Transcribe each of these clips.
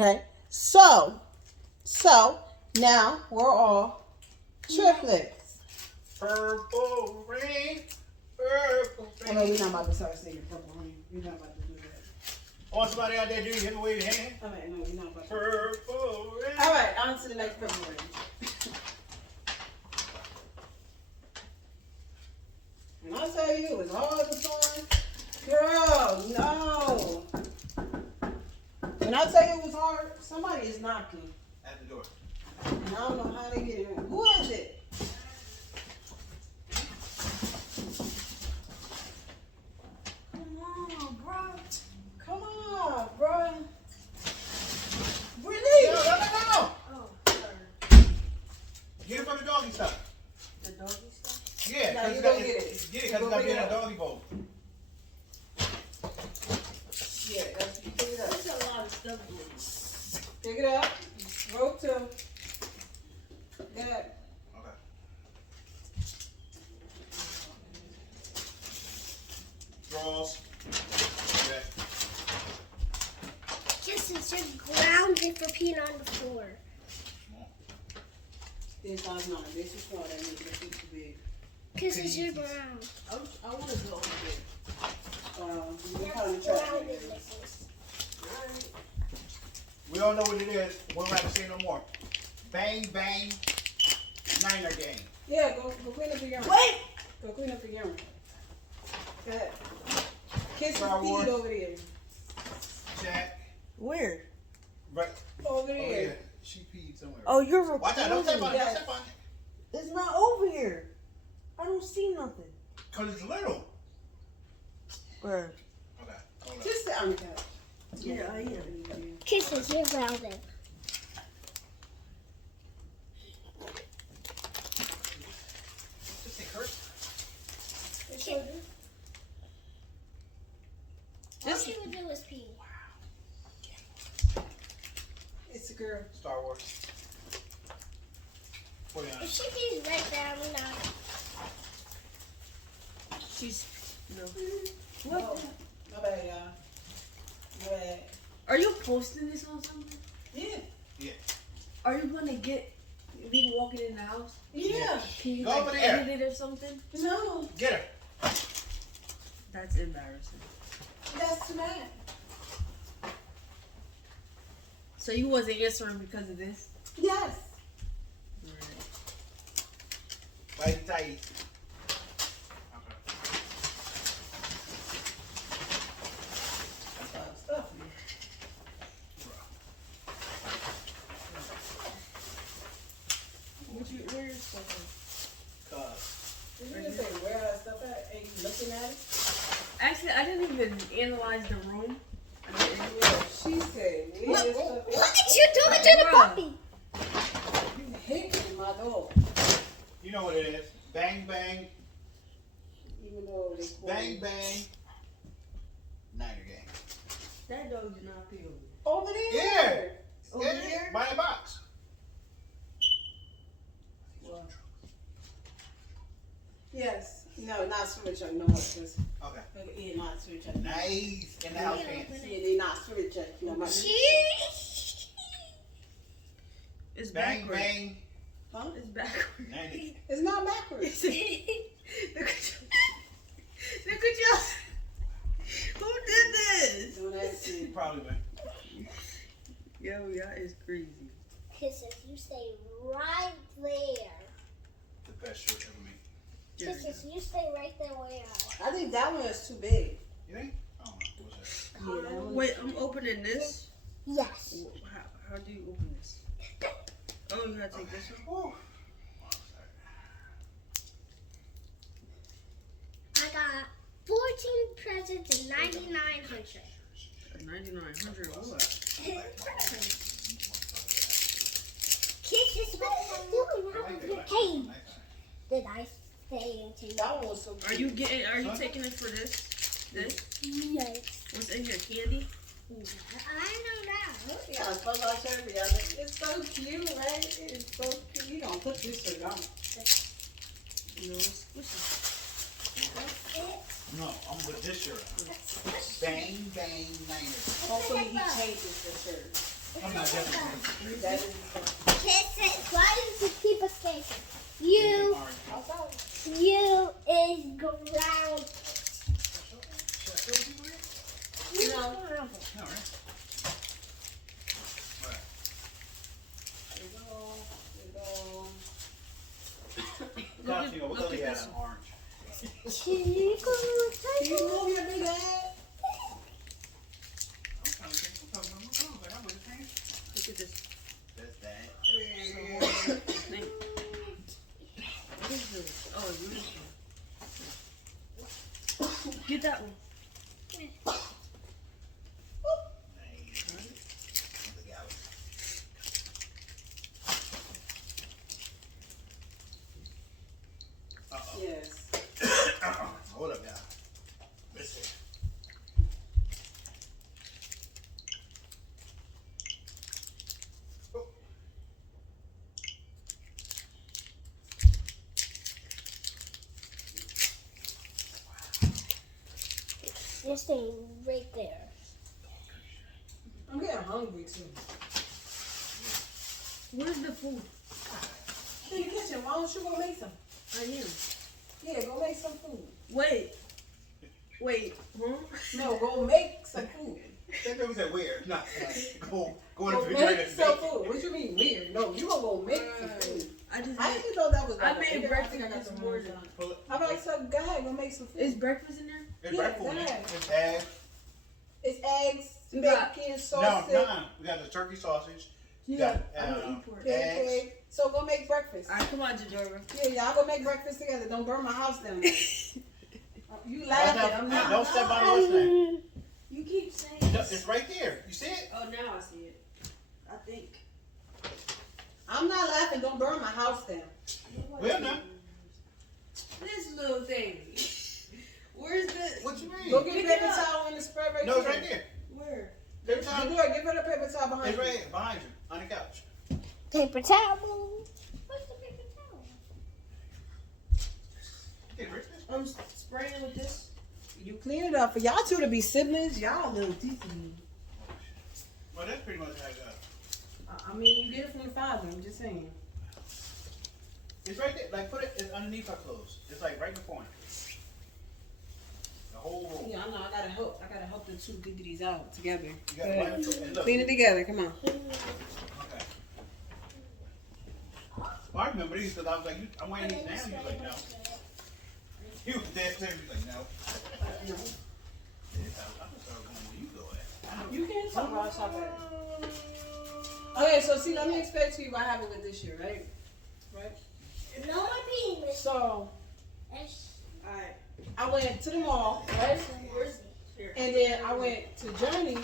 Okay. So now we're all triplets. Purple rain, purple I rain. mean, we're not about to start singing Purple Rain. We're not about to do that. Want somebody out there, do you? Hit me with your hand. All right, no, we're not about to. Purple rain. All right, on to the next Purple Rain. And I tell you, it was hard to find. Girl, no. When I tell you it was hard, somebody is knocking. At the door. And I don't know how they get in. Who is it? Come on, bro. Come on, bro. Release. No. Oh, sorry. Get it from the doggy style. The doggy stuff? Yeah, No, because you go get it. Get it, You because go it's got to pick be in it a up. doggy bowl. Yeah, that's you pick it up. There's a lot of stuff. Pick it up. Rope two. Good. Okay. Draws. Okay. Kisses, you're grounded for peeing on the floor. This size 9. This is small. That means the feet too big. Kisses, you're ground. I want to go over there. We're You're kind of trapped. grounded, Mrs. We all know what it is. We don't have to say no more. Bang, bang. Niner game. Yeah, go clean up your urine. Wait! Go clean up your urine. Go ahead. Kiss Star his feet Wars. over there. Jack. Where? Right. Over Oh, there. yeah. She peed somewhere. Oh, you're Watch out. Don't step on it. Don't Yes. step on it. It's not over here. I don't see nothing. Because it's little. Where? Okay. Hold up. Just sit on the couch. Yeah, I am. Kisses, you're grounded. Just take hers. All she would do is pee. It's a girl. Star Wars. 49. If she pees right there, we know. She's. No. Oh, my bad, y'all. My bad. Are you posting this on something? Yeah. Are you gonna be walking in the house? Yeah. Can you Go like over there. edit it or something? No, Get her. That's embarrassing. that's too bad. So you wasn't answering because of this? Yes. Whitey tighty. Okay. Stuff. Where your stuff Cuz. Did you just say where her stuff at? Ain't you looking at it? at? Actually, I didn't even analyze the room. I didn't. Yeah, she said where your stuff at? What did you do to the Bruh. puppy? You hitting my dog. You know what it is. Bang, bang. Even though they call Bang, me- bang. Niner game. That dog did not pee over. Over there. Yeah. Over Yeah, there? Buy a box. Well, yes. No, not switch up. No, because Okay. yeah, not switch up. Nice. In the house pants. Yeah, they not switch up. No, my It's Bang, backwards. bang. huh? It's backwards. Niner. It's not backwards. Look at you. Look at you. Who did this? Don't ask me. Probably, man. Yo, y'all is crazy. Kisses, you stay right there. The best shirt ever made. Kisses, you stay right there where you are. I think that one is too big. You think? Oh, what's that? Yeah, that one Wait, is too I'm big. opening this. Yes. How do you open this? Oh, you gotta take this one? Woo. I got 14 presents and 9,900. 9,900. What? Kisses, what are you doing? Hey, did I say into That one was so Are cute. you getting? Are you taking it for this? This? Yes. What's in here? Candy? I know that. Yeah, I suppose I'll show you. It's so cute, right? It's so cute. You don't put this shirt on. No. What's No, I'm with this shirt. Bang, bang, Niner. Hopefully he changes the shirt. I'm not definitely. That is disgusting. Kisses. Why does he keep escaping? You is ground. Should I show you here? You No. grounded. No, right? Right. There you go. Costume, what color you had on orange? Can you move your big ass? I'm trying to think. I'm talking about my phone, but I would have changed. Look at this. That's that. Name. What is this? Oh, uniform. Get that one. Nice. Look out. Uh-oh. Yes. Hold up, y'all. Let's see. Oh. This thing right there. I'm getting hungry too. Where's the food? In the kitchen, why don't you go make some? Right here. Yeah, go make some food. Wait. Huh? No, go make some food. That was that weird. Not go in the Go refrigerator make and some make food. What you mean weird? No, you gonna go make some food. I just I made, didn't know that was. I like a- made think breakfast I got this the wrong morning. one. Pull it. How about so? Go ahead, go make some food. Is breakfast in there? It's Yeah, breakfast. go ahead. It's eggs. It's eggs, You got- bacon, No, sausage, no. We got the turkey sausage. You got I'm gonna eat pork. eggs. pancake. So go make breakfast. Alright, come on, Jadora. Yeah, y'all go make breakfast together. Don't burn my house down. You laughing? I'm Don't not. step out of what's name. You keep saying It's right there. You see it? Oh, now I see it. I think. I'm not laughing. Don't burn my house down. Well, no. This little thing. Where's the? What you mean? Go get Pick paper it up. towel and the spread right No, there. it's right there. Where? Paper You towel. do it. Give her the paper towel behind It's you. right here, behind you, on the couch. Paper towel. What's the paper towel? You get breakfast? I'm spraying with this. You clean it up for y'all two to be siblings. Y'all a little teasy. Well, that's pretty much how it goes. I mean, you get it from your father. I'm just saying. It's right there. Like, put it. It's underneath our clothes. It's like right in the corner. The whole room. Yeah, I know. I gotta help. I gotta help the two giggities out together. You got to wipe it. And look. Clean it together. Come on. Okay. Well, I remember these because I was like, I'm wearing these now. And you're like, no. You was dead serious. You're like, no. Yeah, I'm gonna start going where you go at. You can talk about shop at. Okay, so see, let me explain to you what happened with this year, right? Right. No more penis. So Alright. I went to the mall, right? Where's here? And then I went to Journey.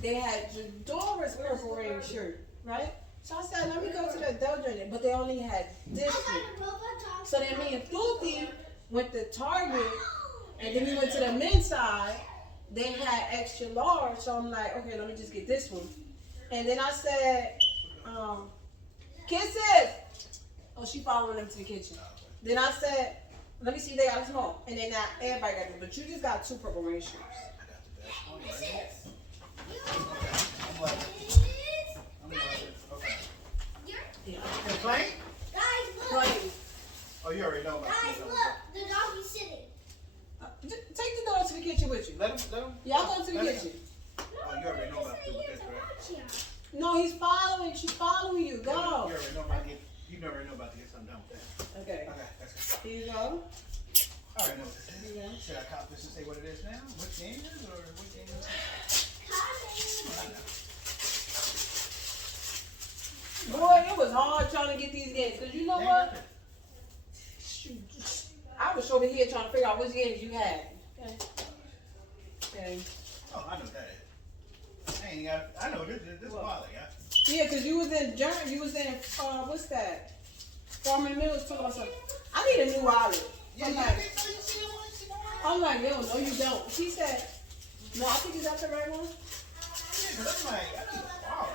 They had Jadora's Purple Rain shirt, right? So I said, let me go to the Del Journey, but they only had this shirt. So then me and Thuthi went to Target, and then we went to the men's side. They had extra large, so I'm like, okay, let me just get this one. And then I said, kisses. Oh, she following them to the kitchen. Then I said, let me see if they got a small. And then now everybody got it, but you just got two Purple Rain shirts. I'm like, okay. Yeah. You playing? Guys, look. Plain. Oh, you already know about Guys, this. look. The doggy's sitting. Take the dog to the kitchen with you. Let him. Y'all go to the let him- kitchen. Oh, you already know about this, right? No, he's following. She's following you. Go. You already know about it. You already know about to get something done with that. Okay. Okay, that's good. Here you go. I already know what this is. Yeah. Should I cop this and say what it is now? What game it is or what game it is? I know. Boy, it was hard trying to get these games. Because you know what? Shoot. I was over here trying to figure out which games you had. Okay. Okay. Oh, I know that is. I ain't got. I know this quality. Yeah, because you was in Journey. You was in, what's that? Farming Mills talking about something. I need a new wallet. I'm like, yo, no, you don't. She said, no, I think is that the right one? Yeah, 'cause I'm like, I need a wallet.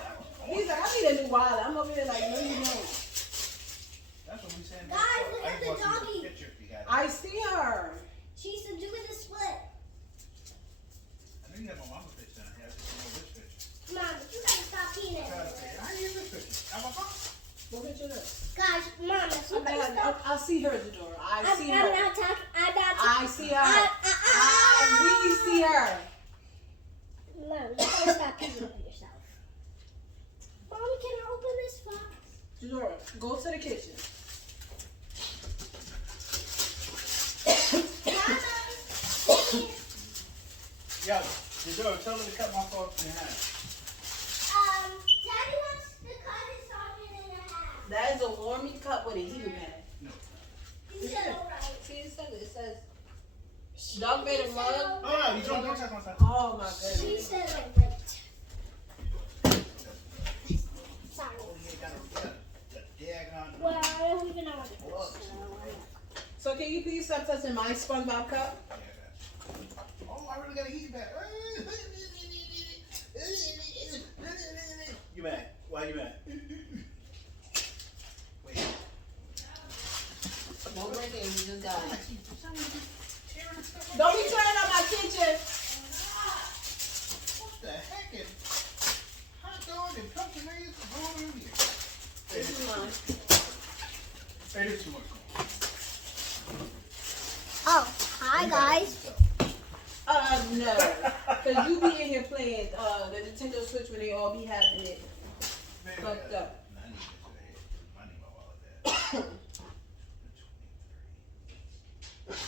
He's like, I need a new wallet. I'm over here like, no, you don't. That's what we saying. Guys, look I at just the want to see doggy. picture if you got it. I see her. She's doing the split. I know you have my mama fish down here. I just don't know which fish. Mom, you gotta stop peeing it. I see her, Zadora. I see I'm her. not talking. I'm not talking. I see her. I really see her. Mom, you gotta stop peeing on yourself. Mommy, can I open this box? Zadora, go to the kitchen. Yo, Zadora, tell her to cut my fork in half. Daddy wants to cut his sausage in half. That is a warming cup with a heating pad. No. He said alright. See, it says dog made a mug. Oh, you don't touch my son. Oh my She goodness. said alright. Sorry. Well, I don't even know what it is. So can you please stop touching my SpongeBob cup? Oh, I really gotta eat that. You mad? Why you mad? Wait. Don't break it, you just got it. Don't be turning on my kitchen. What the heck is hot dog and pumpkin eggs going in here? This is mine. Hey, this is too much corn. Oh, hi guys. No. Because you be in here playing the Nintendo Switch when they all be having it fucked up. I need to get to the head. I need my wallet there.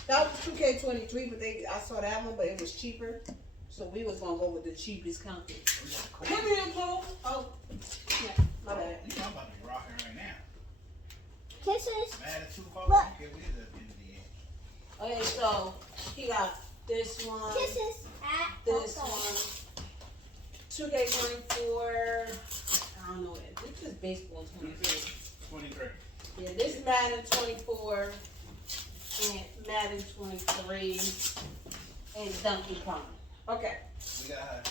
That was 2K23, but I saw that one, but it was cheaper. So we was gonna go with the cheapest company. Come here, Chloe. Oh, yeah, my bad. You know I'm about to be rocking right now. Kisses. Mad at 2 folks. Look. Okay, we is at the end of the end. Okay, so he got this one, Kisses at this Uncle. one, 2K24. I don't know it. This is baseball 23. 23. Yeah, this Madden 24 and Madden 23 and Donkey Kong. Okay, We got her.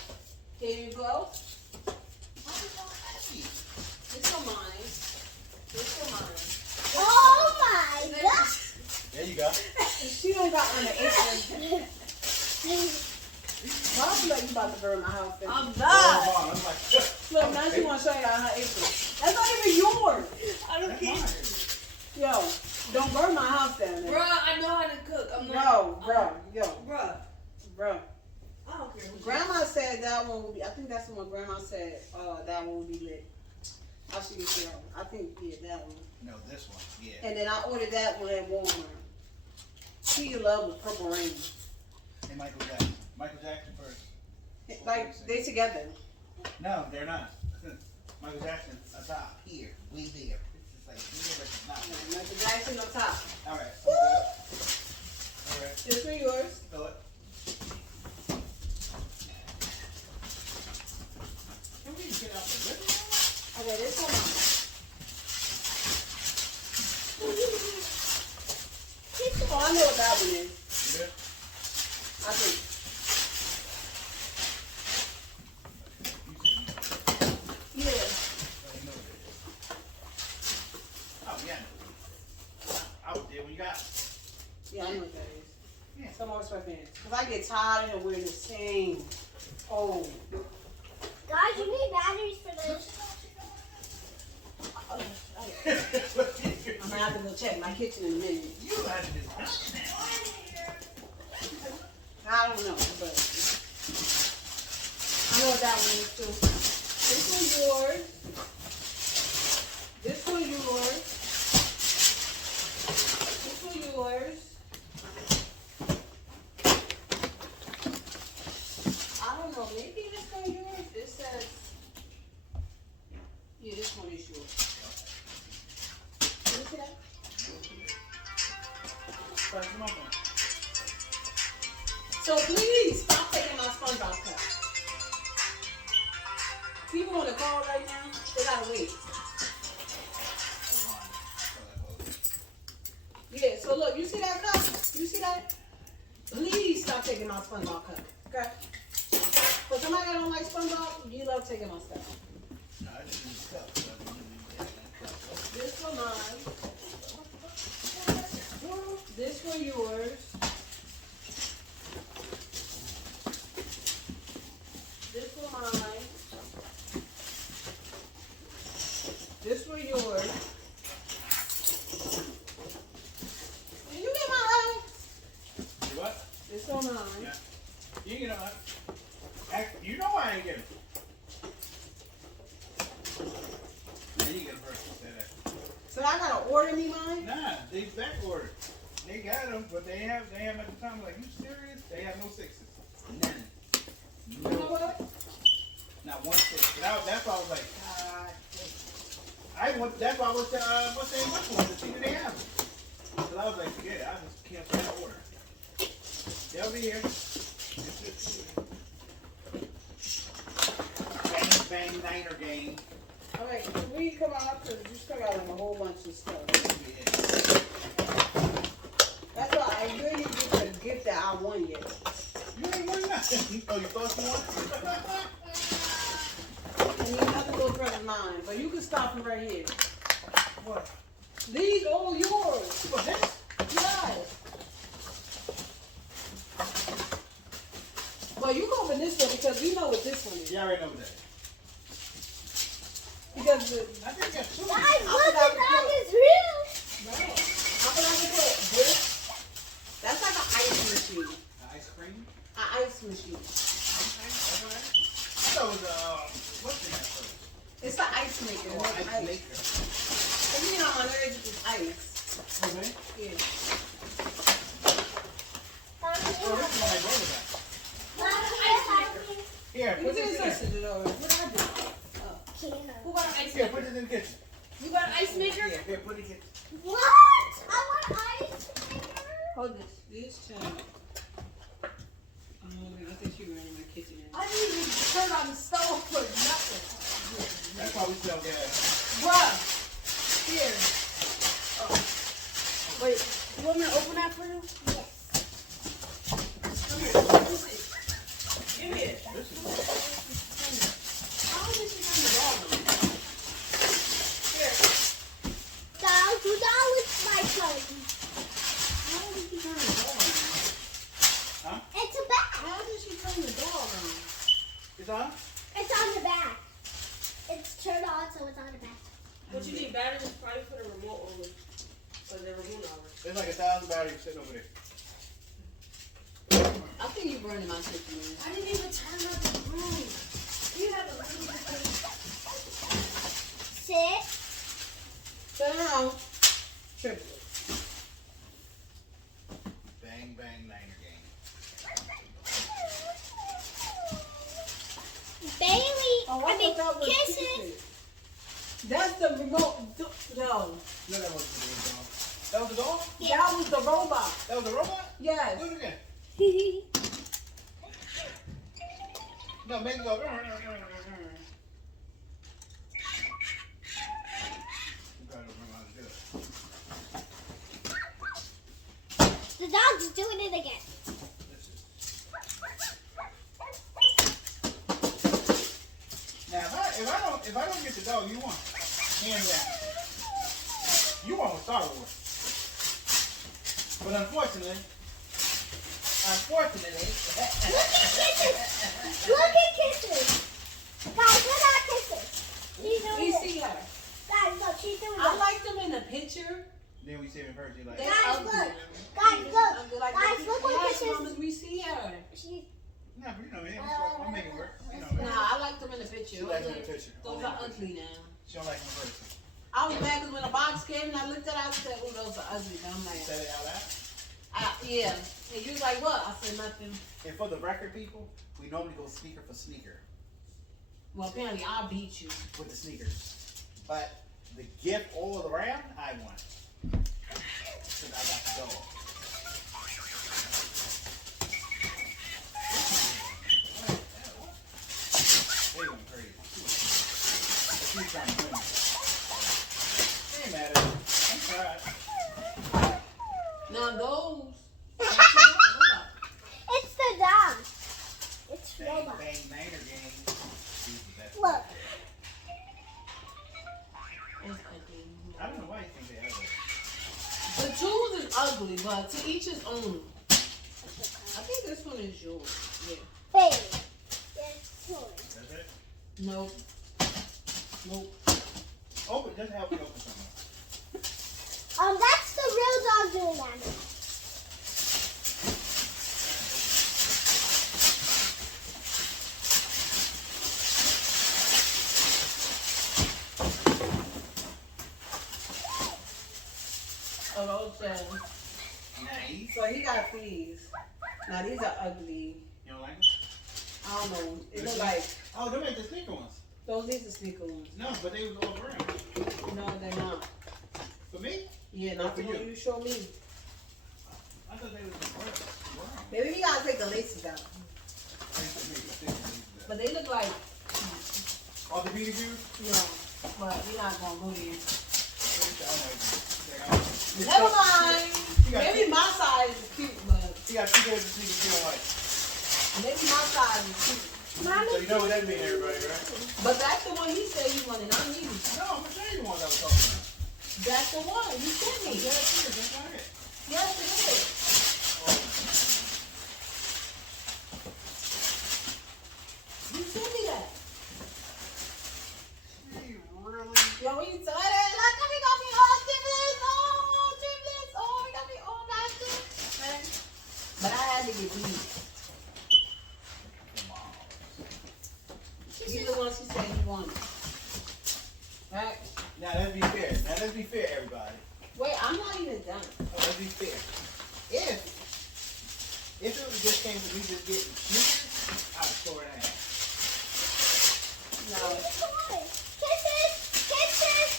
here you go. Why you so happy? This for mine. This for mine. Oh my god. There you go. She don't got on the apron. Why feel like you about to burn my house down? I'm Oh, not. Mom, I'm like, Look, now she want to show you her apron. That's not even yours. I don't that's care. mine. Yo, don't burn my house down there. Bruh, I know how to cook. I'm not. No, bro, yo, Bruh, bro. I don't care. what you- Grandma said that one would be, I think that's the one Grandma said, that one would be lit. I should get you on. I think, yeah, that one. No, this one. Yeah. And then I ordered that one at Walmart. She love with Purple Rain. Hey, Michael Jackson. Michael Jackson first. Like, they together. No, they're not. Michael Jackson atop here, we there. It's just like here, but it's not. Michael Jackson on top. All right. All right. This one yours. Fill it. Can we get out the living room? Okay, this one mine. Oh, I know what that one is. You good? I think. You Yeah. said you know what it is. Oh, yeah. I was there when you got it. Yeah, I know what that is. Yeah. Some more sweatpants. Because I get tired of wearing the same. Oh. Guys, you need batteries for this. I'm gonna have to go check my kitchen in a minute. You had to do that. I don't know, but I know what that one is too. This one's yours. This one yours. This one yours. I don't know, maybe this one yours. This says, yeah, this one is yours. Can you see that? Sorry, come on. So please stop taking my SpongeBob cup. People on the call right now, they gotta wait. Yeah, so look, you see that cup? You see that? Please stop taking my SpongeBob cup, okay? For somebody that don't like SpongeBob, you love taking my stuff. No, I just use cups. So I don't need that cup. This for mine. This for yours. This for mine. This for yours. You know, you know I ain't getting it. Now you get it first. So I gotta order me mine? Nah, they back ordered. They got them, but they have at the time. Like, you serious? They have no sixes. None. You know what? Not one six. That's why I was like, God. That's why I was saying which one to see if they have them. Because I was like, forget it. I just canceled that order. They'll be here. Bang, bang, niner game. Alright, when you come out, because you still got like a whole bunch of stuff. Yeah. That's why I really get the gift that I won yet. You ain't won nothing. Oh, you thought you won? And you have to go friend of mine, but you can stop them right here. What? These all yours. What, this? Yes. But you go with this one because you know what this one is. You already know that. Because I think that's two. Guys, look, the dog is real. right. I'm gonna put this. That's like an ice machine. Ice cream? An ice machine. Okay. I thought it was, what's in that first? It's an ice maker. Oh, It makes ice ice. maker. And you know, my nerves is ice. Okay. Yeah. Oh, this is my brother got. Here, You put did this in there. listen to those. What I do? Who got an ice Here, maker? put this in the kitchen. You got an ice maker? Yeah, here, put it in the kitchen. What? I want ice maker. Hold this. This child. I think she ran in my kitchen. I didn't even turn on the stove for nothing. That's why we sell gas. Bruh. Here. Oh. Wait, you want me to open that for you? Yes. Come here. Let me see. Give me it. This is How did she turn the ball on? Here. Now it's my turn. How did she turn the door on? It's a back. How did she turn the door on? It's on? It's on the back. It's turned on, so it's on the back. What you need batteries probably for the remote only. For the remote hour. There's like 1,000 batteries sitting over there. I think you burned in my kitchen. Man. I didn't even turn on the room. You have a little bit of Sit. Sit down. Triple. Bang, bang, niner game. Bailey. Oh, I mean, thought that was kisses. secret. That's the remote. No. No, that wasn't the dog. That was the dog? That was the robot. That was the robot? Yes. Do it again. No, make it go. The dog's doing it again. Now, if I don't get the dog you want, hands down. You want Star Wars. But unfortunately. Look at kisses. Look at kisses. Guys, look at kisses. She's doing We it. see her. Guys, look, she's doing I it. like them in the picture. Then we see him in person, like, They Guys, ugly. look. Guys, look. Like, Guys, look what yes, this is. mamas, we see her. She, nah, but you know, yeah, I'm making it work. You know, Nah, I like them in the picture. She likes them in the picture. Those are ugly now. She don't like him in person. I was mad because when the box came and I looked at it, I said, oh, those are ugly. But I'm like, Say it out loud. yeah. And you was like, what? I said, nothing. And for the record, people, we normally go sneaker for sneaker Well, apparently I beat you. with the sneakers. But the gift all around, I won. Because I got the dog. They went crazy. She's trying to win. It ain't matter. I'm trying. Now those. it's the dog. It's Bang, robot. bang, niner game. She's the best. Look. I don't know why you think they have that. The tools is ugly, but to each his own. I think this one is yours. Yeah. Baby. Yes, toy. That's it? Nope. Nope. Open, just help me open something. That's the real dog doing that. Okay. Nice. So he got these. Now these are ugly. You don't like them? I don't know. It look like Oh, them ain't the sneaker ones. those is the sneaker ones. No, but they was all around. No, they're not. For me? Yeah, not For the one you. you show me. I thought they was brown. Maybe we gotta take the laces out. But they look like All the beauty views? no. But we're not gonna go there. You Never mind. got Maybe my size is cute, but got two pairs of sneakers you don't like. maybe my size is cute. Mommy, So you know what that means, everybody, right? But that's the one he said he wanted, not me. No, I'm gonna show you the ones I was talking about. That's the one you sent me. Yeah, that's not it. Yes, it is. You sent me that. You really? Yo, we started. Like, we got me all triplets. Oh, triplets. Oh, we got me all matches. But I had to get these. These are the ones he said he wanted. Right? Now let's be fair. Let's be fair, everybody. Wait, I'm not even done. Oh, let's be fair. If it was just came to me just getting sneakers, I'd store it in. No. kisses, kisses,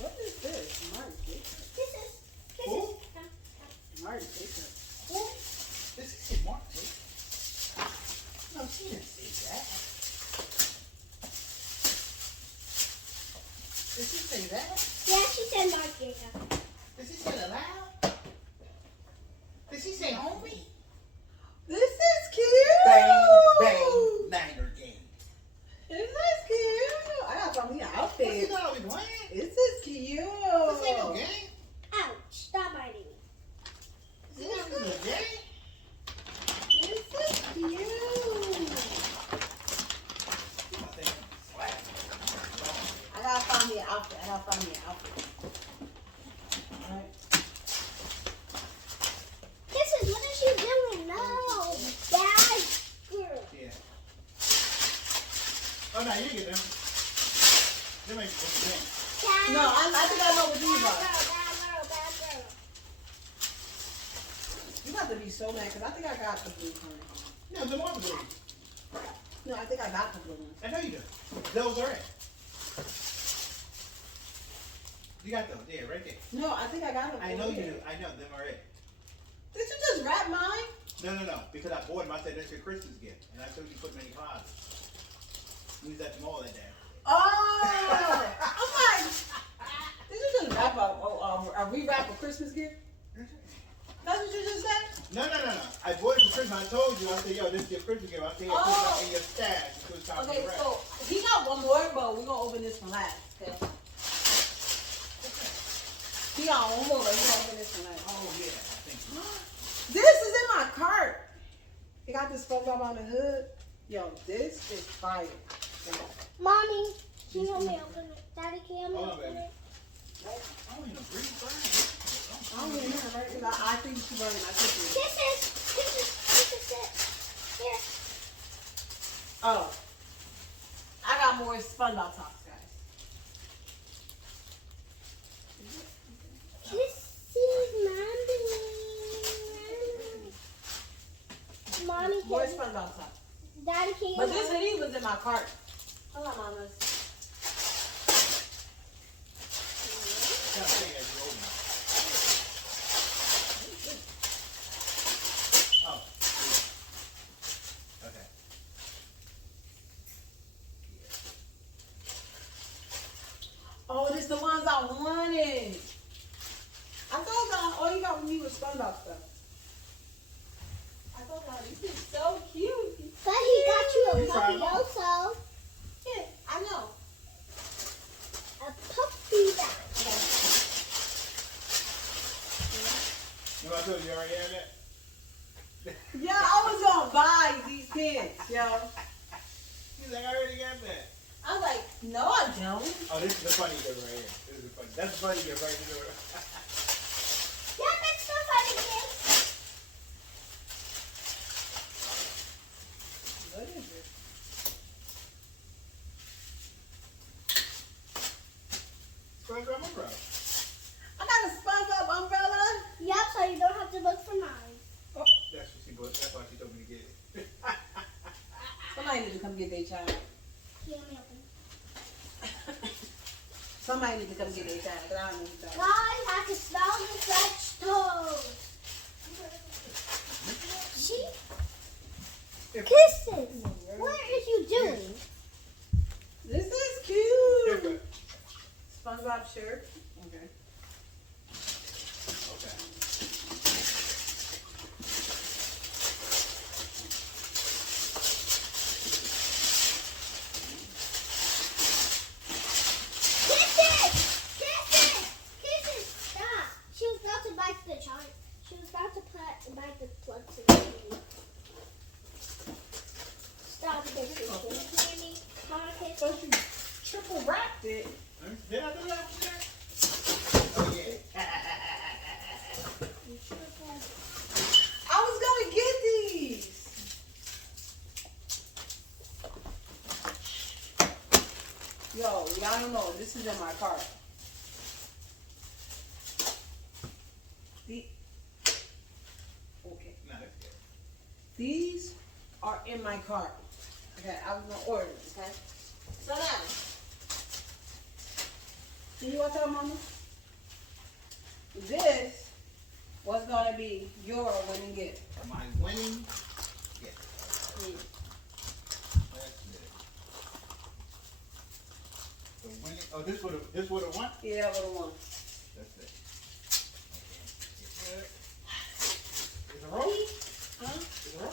What is this? Martin Baker. kisses, Who? kisses. Martin Baker. Who? This is Mark. No, she didn't say that. Did she say that? Yeah, she said Mark Jacob. Did she say it aloud? Did she say homie? This is cute. Bang, bang, banger game. This is cute. I got some new What you outfit. thought I was playing? This is cute. This ain't no game. Ouch, stop biting me. This ain't no game. This is cute. I think slap. I gotta find me an outfit. Alright. Kisses, what is she doing? No, bad girl. Yeah. Oh, no, you get them. Them ain't the game. Bad No, I think I know what these are. bad girl. You about to be so mad because I think I got the blue one. Yeah, the one blue. No, I think I got the blue ones. I know you do. Those are it. You got those, yeah, right there. No, I think I got them. I know you do. I know them are it. Did you just wrap mine? No. Because I bought them. I said that's your Christmas gift, and I told you to put them in your closet. We was at the mall that day. Oh! I'm like, did you just wrap a re-wrap a Christmas gift? That's what you just said? No. I bought it for Christmas. I told you. I said, yo, this is your Christmas gift. I said, put it in your stash. So it's time Okay, to wrap. so he got one more, but we're gonna open this one last. Okay. He got one more, but we're gonna open this one last. Oh yeah, thank you. This is in my cart. It got this SpongeBob on the hood. Yo, this is fire. Mommy, can you help me open it? Daddy, can you help me Hold on, open baby. it? I don't even know. Breathe, I don't even know, right? 'Cause I think she's burning my cookies. Kisses. Here. Oh. I got more SpongeBob talks, guys. Kisses, mommy. Mommy, More can SpongeBob talks. Daddy, can you But help this me? hoodie was in my cart. Hold on, mamas. Gotta say as you open it. Oh. Okay. Oh, this the ones I wanted. I thought all you got with me was SpongeBob stuff. I thought this is so cute. But he got you a It's puppy fine. also. Yeah, I know. A puppy back. You know what I told you already had that? Yeah, I was gonna buy these pants, yo. He's like, I already got that. I was like, no, I don't. Oh, this is the funny gift right here. This is the funny. That's the funny gift right here. Yeah, that's the funny gift. What is it? SpongeBob umbrella. I got a SpongeBob come get their child. Yeah, let me open. Somebody need to come get their child. 'Cause I don't know who's that. Guys, I can smell the French toast. She kisses. What is you doing? This is cute. SpongeBob shirt. Okay. Okay. Kisses! Stop! She was about to bite the charm. She was about to bite the plugs in the TV. Stop kissing. Hear me? Mama kiss. So you triple wrapped it. Did I do that? Oh yeah. You triple. I was gonna get these. Yo, y'all don't know. This is in my cart. Okay. No, that's good. These are in my cart. Okay, I was gonna order this, okay? So now, see what I tell Mama? This was gonna be your winning gift. My winning. Yeah. That's good. The winning. Oh, this would have won. Yeah, that would've won. That's it. Okay. Is it roll? Huh? Is it roll?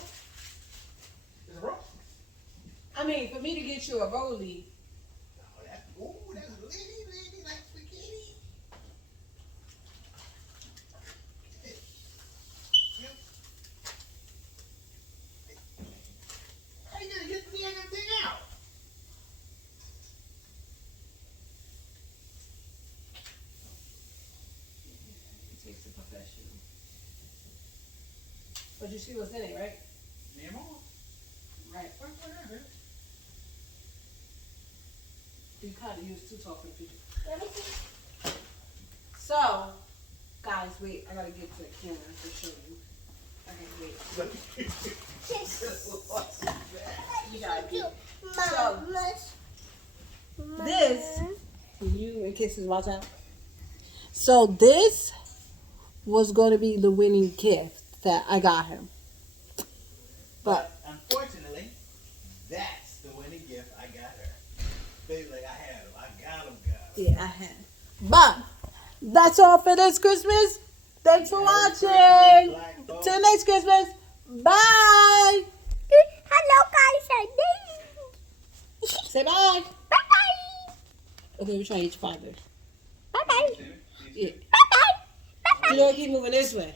Is it roll? I mean, for me to get you a rollie, Oh, that's lady like spaghetti. Yep. How you gonna get me anything out? it takes a professional. But you see what's in it, right? Me and Mom. Right. What happened? You kind of used to talking to people. Let me see. So, guys, wait. I gotta get to the camera to show you. Okay, wait. Kiss. You gotta get. Mama's. This, you and Kisses, watch out. So this was going to be the winning gift that I got him. But Unfortunately, that's the winning gift I got her. Baby, like I had him. I got him, guys. yeah, I had. But that's all for this Christmas. Thanks for Merry watching. Christmas, Black folks. Till next Christmas. Bye. Hello, guys. Say bye. Bye-bye. Okay, we're trying to eat your father. Bye-bye. Yeah. Bye-bye. You don't keep moving this way.